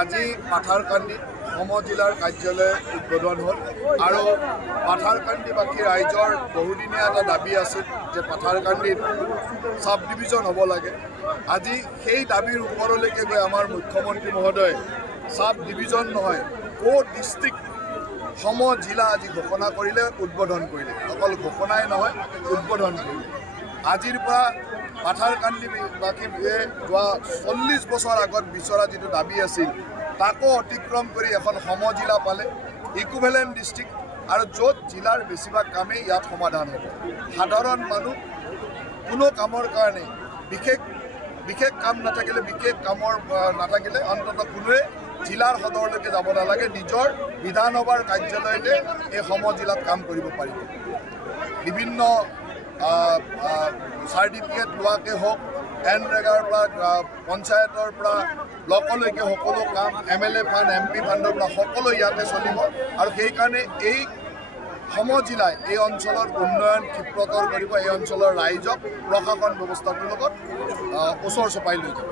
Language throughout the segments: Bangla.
আজি পাথাৰকান্দি সমজিলাৰ কাৰ্যালয় উদ্বোধন হ'ল আৰু পাথাৰকান্দিবাসী ৰাইজৰ বহুদিনীয়া এটা দাবী আছিল যে পাথাৰকান্দিত সাব ডিভিজন হ'ব লাগে। আজি সেই দাবীৰ ওপৰলৈকে গৈ আমাৰ মুখ্যমন্ত্ৰী মহোদয় সাব ডিভিজন নহয় ডিষ্ট্ৰিক্ট সমজিলা আজি ঘোষণা কৰিলে, উদ্বোধন কৰিলে। অকল ঘোষণাই নহয়, উদ্বোধন কৰিলে। আজিৰ পৰা পাথাৰকান্দিবাসীয়ে যোৱা 40 বছৰ আগত বিচৰা যিটো দাবী আছিল তাকো অতিক্ৰম কৰি এখন সমজিলা পালে, ইকুইভেলেণ্ট ডিষ্ট্ৰিক্ট, আৰু য'ত জিলাৰ বেছিভাগ কামেই ইয়াত সমাধান হ'ব। সাধাৰণ মানুহ কোনো কামৰ কাৰণে বিশেষ কাম নাথাকিলে, নাথাকিলে অন্ততঃ কোনোৱে জিলাৰ সদৰলৈকে যাব নালাগে, নিজৰ বিধানসভাৰ কাৰ্যালয়তে এই সমজিলাত কাম কৰিব পাৰিব। বিভিন্ন চাৰ্টিফিকেট লোৱাকে হওক, এনৰেগাৰ পৰা পঞ্চায়তৰ পৰা ব্লকলৈকে সকলো কাম, MLA ফাণ্ড, MP ফাণ্ডৰ পৰা সকলো ইয়াতে চলিব। আৰু সেইকাৰণে এই সমজিলাই এই অঞ্চলৰ উন্নয়ন ক্ষিপ্ৰতৰ কৰিব, এই অঞ্চলৰ ৰাইজক প্ৰশাসন ব্যৱস্থাটোৰ লগত ওচৰ চপাই লৈ যাব।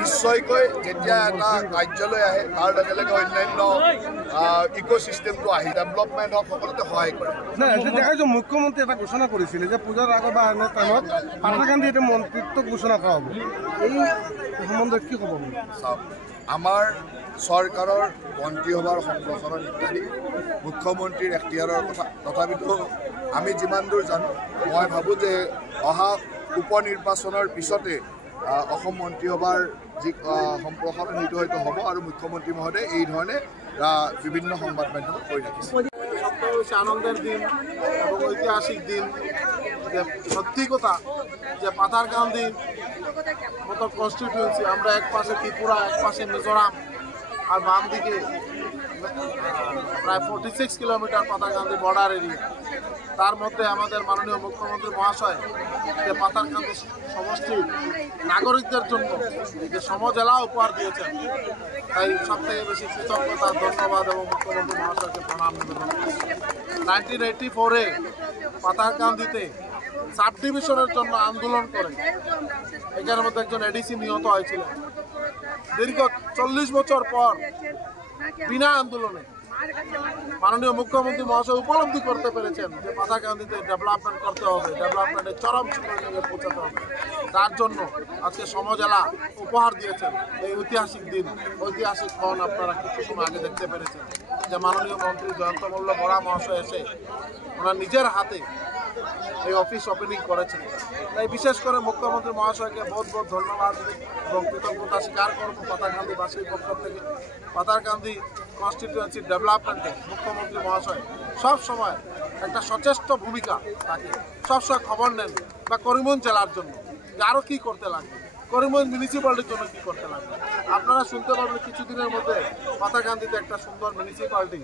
নিশ্চয়কৈ যেতিয়া এটা কাৰ্যালয় আহে তাৰ লগে লগে অন্যান্য ইক'চিষ্টেমটো আহি ডেভেলপমেণ্ট হওক সকলোতে সহায় কৰে। দেখা যায় মুখ্যমন্ত্ৰী এটা ঘোষণা কৰিছিলে যে পূজাৰ আগত বা এনে টাইমত পাথাৰকান্দি এটা মন্ত্ৰিত্ব ঘোষণা কৰা হ'ব। এই সম্বন্ধে কি ক'ব? চাওক, আমাৰ চৰকাৰৰ মন্ত্ৰীসভাৰ সম্প্ৰসাৰণ ইত্যাদি মুখ্যমন্ত্ৰীৰ এখতিয়াৰৰ কথা। তথাপিতো আমি যিমান দূৰ জানো, মই ভাবোঁ যে অহা উপনিৰ্বাচনৰ পিছতে অসম মন্ত্ৰীসভাৰ যি সম্প্ৰসাৰণ সেইটো হয়তো হ'ব, আৰু মুখ্যমন্ত্ৰী মহোদয়ে এই ধৰণে বিভিন্ন সংবাদ মাধ্যমত কৈ ৰাখিছে। সবটাই হচ্ছে আনন্দের দিন এবং ঐতিহাসিক দিন। যে সত্যি কথা যে পাথারকান্দি মতো কনস্টিটিউয়েন্সি, আমরা এক পাশে ত্রিপুরা, এক পাশে মিজোরাম, আর বাম দিকে প্রায় 46 কিলোমিটার পাথারকান্দি বর্ডার এরিয়া। তার মধ্যে আমাদের মাননীয় মুখ্যমন্ত্রী মহাশয় যে পাথারকান্দি সমষ্টির নাগরিকদের জন্য যে সমজেলা উপহার দিয়েছেন, তাই সবথেকে বেশি কৃতজ্ঞতা, ধন্যবাদ এবং মুখ্যমন্ত্রী মহাশয়কে প্রণাম নিবেদন করছি। 1984-এ পাথারকান্দিতে সাব ডিভিশনের জন্য আন্দোলন করে এখানের মধ্যে একজন এডিসি নিহত হয়েছিল। দীর্ঘ 40 বছর পর বিনা আন্দোলনে মাননীয় মুখ্যমন্ত্রী মহাশয় উপলব্ধি করতে পেরেছেন যে পাথারকান্দিতে ডেভেলপমেন্ট করতে হবে, ডেভেলপমেন্টের চরম শিখরে পৌঁছাতে হবে। তার জন্য আজকে সমজেলা উপহার দিয়েছেন। এই ঐতিহাসিক দিন, ঐতিহাসিক ক্ষণ আপনারা কিছু সময় আগে দেখতে পেরেছেন যে মাননীয় মন্ত্রী জয়ন্ত মল্ল বরা মহাশয় এসে ওনার নিজের হাতে এই অফিস ওপেনিং করেছেন। তাই বিশেষ করে মুখ্যমন্ত্রী মহাশয়কে বহুত বহুত ধন্যবাদ এবং কৃতজ্ঞতা স্বীকার করব পাথারকান্দিবাসীর পক্ষ থেকে। পাথারকান্দি কনস্টিটিউয়েন্সির ডেভেলপমেন্টে মুখ্যমন্ত্রী মহাশয় সব সময় একটা সচেষ্ট ভূমিকা থাকে, সবসময় খবর নেন বা করিমগঞ্জ জেলার জন্য যে আরও কী করতে লাগবে, করিমগঞ্জ মিউনিসিপ্যালিটির জন্য কী করতে লাগবে। আপনারা শুনতে পারবেন কিছুদিনের মধ্যে পাথারকান্দিতে একটা সুন্দর মিউনিসিপ্যালিটি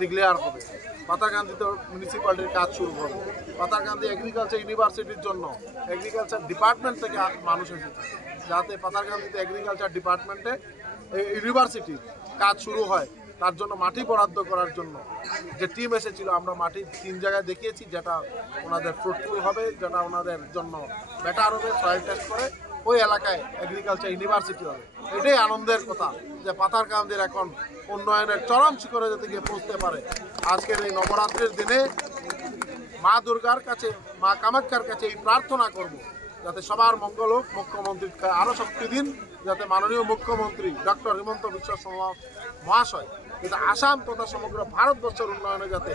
ডিক্লেয়ার হবে, পাথারকান্দিতে মিউনিসিপ্যালিটির কাজ শুরু হবে। পাথারকান্দি এগ্রিকালচার ইউনিভার্সিটির জন্য এগ্রিকালচার ডিপার্টমেন্ট থেকে মানুষ এসেছে, যাতে পাথারকান্দিতে এগ্রিকালচার ডিপার্টমেন্টে ইউনিভার্সিটির কাজ শুরু হয়। তার জন্য মাটি বরাদ্দ করার জন্য যে টিম এসেছিল, আমরা মাটি 3 জায়গায় দেখিয়েছি, যেটা ওনাদের ফ্রুটফুল হবে, যেটা ওনাদের জন্য বেটার হবে, সয়েল টেস্ট করে ওই এলাকায় এগ্রিকালচার ইউনিভার্সিটি হবে। এটাই আনন্দের কথা যে পাথারকান্দির এখন উন্নয়নের চরম শিখরে যাতে গিয়ে পৌঁছতে পারে। আজকের এই নবরাত্রির দিনে মা দুর্গার কাছে, মা কামাখ্যার কাছে এই প্রার্থনা করব যাতে সবার মঙ্গল হোক, মুখ্যমন্ত্রীকে আরও শক্তি দিন, যাতে মাননীয় মুখ্যমন্ত্রী ডক্টর হিমন্ত বিশ্ব শর্মা মহাশয় যাতে আসাম তথা সমগ্র ভারতবর্ষের উন্নয়নে যাতে